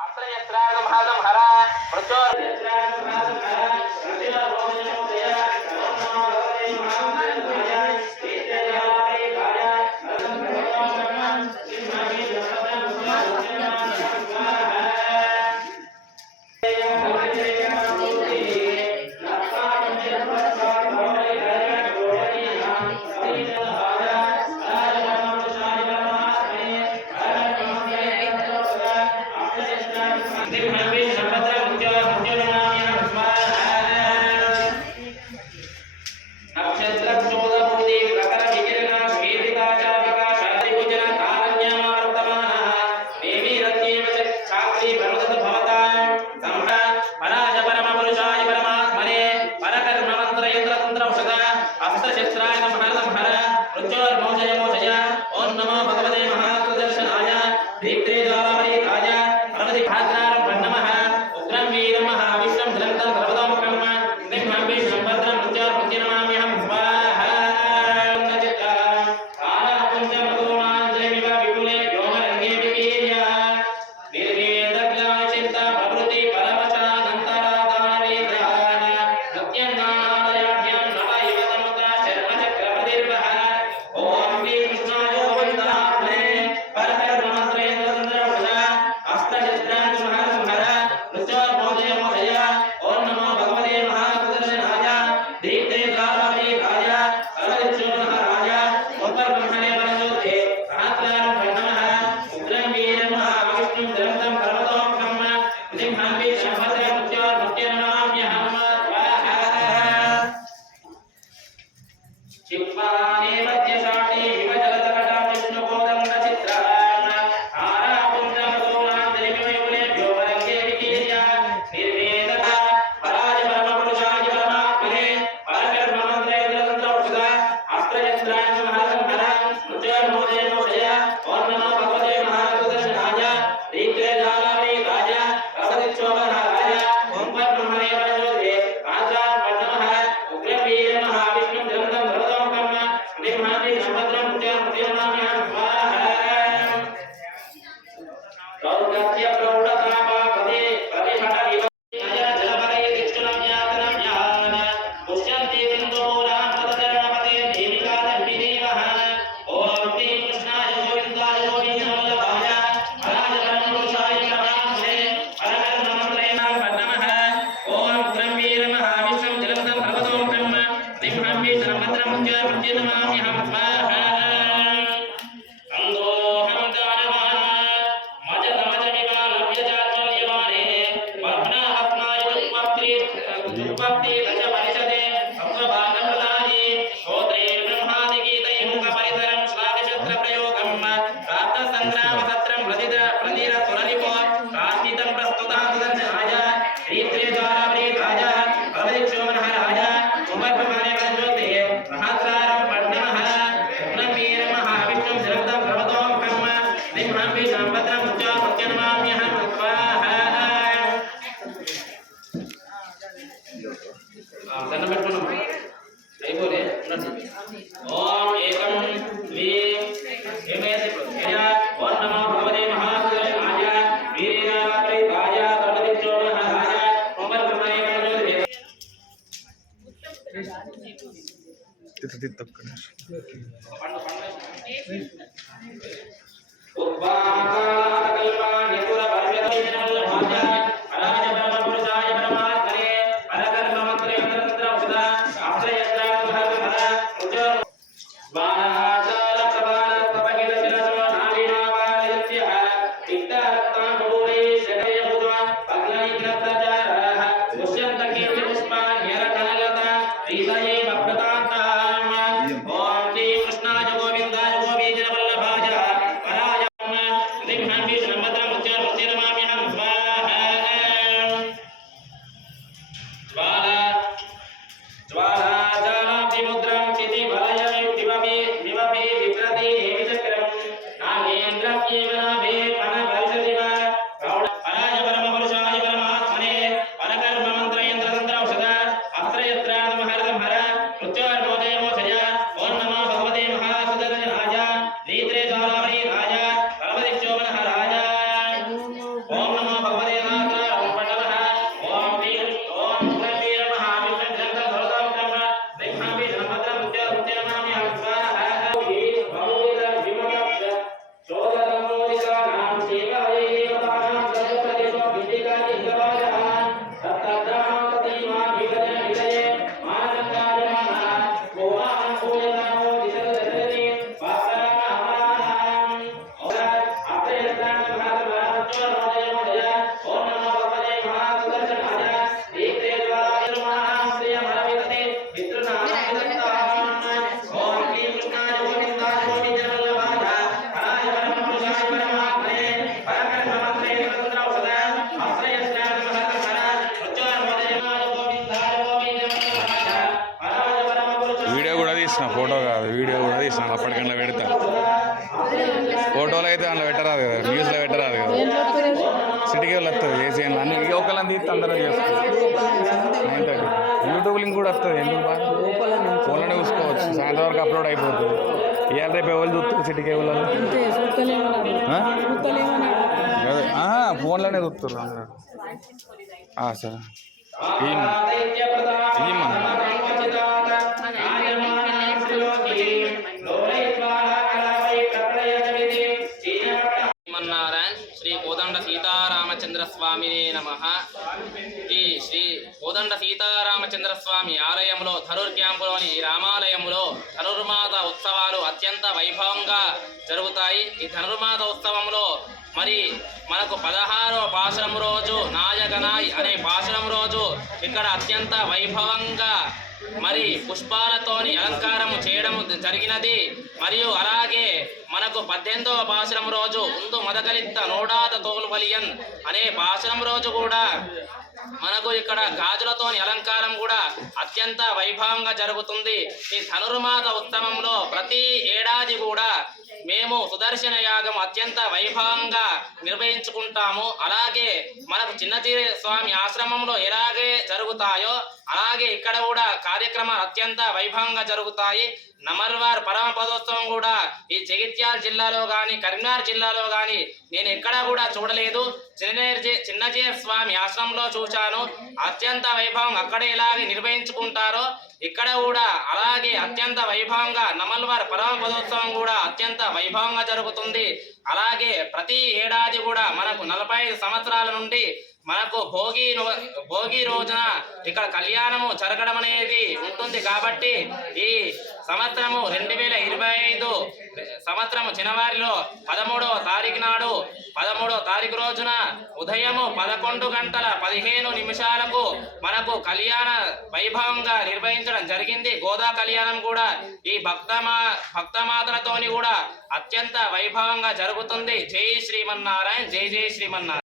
అత్ర యత్రాగం హరం హరా మృత్యోర్ యత్రాగం హరం প্রচার దండం పెట్టుకున్నాం అయిపోలే ఓం ఏకం వీం ఏమైతే ఓం నమో భగవతే మహాశివాయ వీరేనాథాయ భాయ ప్రణదిత్యోమహాయ మమల్ బ్రహ్మణే కణోదే తిత తిత కణేష్ ఉపాకార కల్పాని పుర భర్యతే నల్ల భాజాయ వస్తుంది ఎందుకు? బాగా ఫోన్లోనే చూసుకోవచ్చు. సాయంత్రం వరకు అప్లోడ్ అయిపోతుంది. ఇవాళ రేపు ఎవరు చూస్తారు సిటీకి వెళ్ళాలి ఫోన్లోనే ఆ, సరే. కోదండ సీతారామచంద్ర స్వామినే నమ. ఈ శ్రీ కోదండ సీతారామచంద్ర స్వామి ఆలయంలో ధరూర్ క్యాంపులోని రామాలయంలో ధనుర్మాత ఉత్సవాలు అత్యంత వైభవంగా జరుగుతాయి. ఈ ధనుర్మాత ఉత్సవంలో మరి మనకు పదహారవ పాశరం రోజు నాయకనాయ్ అనే పాశరం రోజు ఇక్కడ అత్యంత వైభవంగా మరి పుష్పాలతోని అలంకారం చేయడం జరిగినది. మరియు అలాగే మనకు పద్దెనిమిదవ పాశరం రోజు ముందు మదకలిత్త నోడాత తోలుబలియన్ అనే పాశరం రోజు కూడా మనకు ఇక్కడ గాజులతోని అలంకారం కూడా అత్యంత వైభవంగా జరుగుతుంది. ఈ ధనుర్మాత ఉత్సవంలో ప్రతి ఏడాది కూడా మేము సుదర్శన యాగం అత్యంత వైభవంగా నిర్వహించుకుంటాము. అలాగే మనకు చిన్నతీర స్వామి ఆశ్రమంలో ఎలాగే జరుగుతాయో అలాగే ఇక్కడ కూడా కార్యక్రమాలు అత్యంత వైభవంగా జరుగుతాయి. నమర్వార్ పరమ పదోత్సవం కూడా ఈ జగిత్యాల జిల్లాలో కానీ కరీంనగర్ జిల్లాలో కానీ నేను ఎక్కడా కూడా చూడలేదు. చిన్నజీ చిన్నజీర స్వామి ఆశ్రమంలో చూ చూచాను అత్యంత వైభవం అక్కడ ఇలాగే నిర్వహించుకుంటారో. ఇక్కడ కూడా అలాగే అత్యంత వైభవంగా నమల్వార్ పరమ పదోత్సవం కూడా అత్యంత వైభవంగా జరుగుతుంది. అలాగే ప్రతి ఏడాది కూడా మనకు నలభై ఐదు సంవత్సరాల నుండి మనకు భోగి భోగి రోజున ఇక్కడ కళ్యాణము జరగడం అనేది ఉంటుంది. కాబట్టి ఈ సంవత్సరము రెండు వేల ఇరవై ఐదు సంవత్సరం జనవరిలో పదమూడవ తారీఖు నాడు పదమూడవ తారీఖు రోజున ఉదయము పదకొండు గంటల పదిహేను నిమిషాలకు మనకు కళ్యాణ వైభవంగా నిర్వహించడం జరిగింది. గోదా కళ్యాణం కూడా ఈ భక్తమా భక్తమాతలతోని కూడా అత్యంత వైభవంగా జరుగుతుంది. జై శ్రీమన్నారాయణ జై జై శ్రీమన్నారాయణ.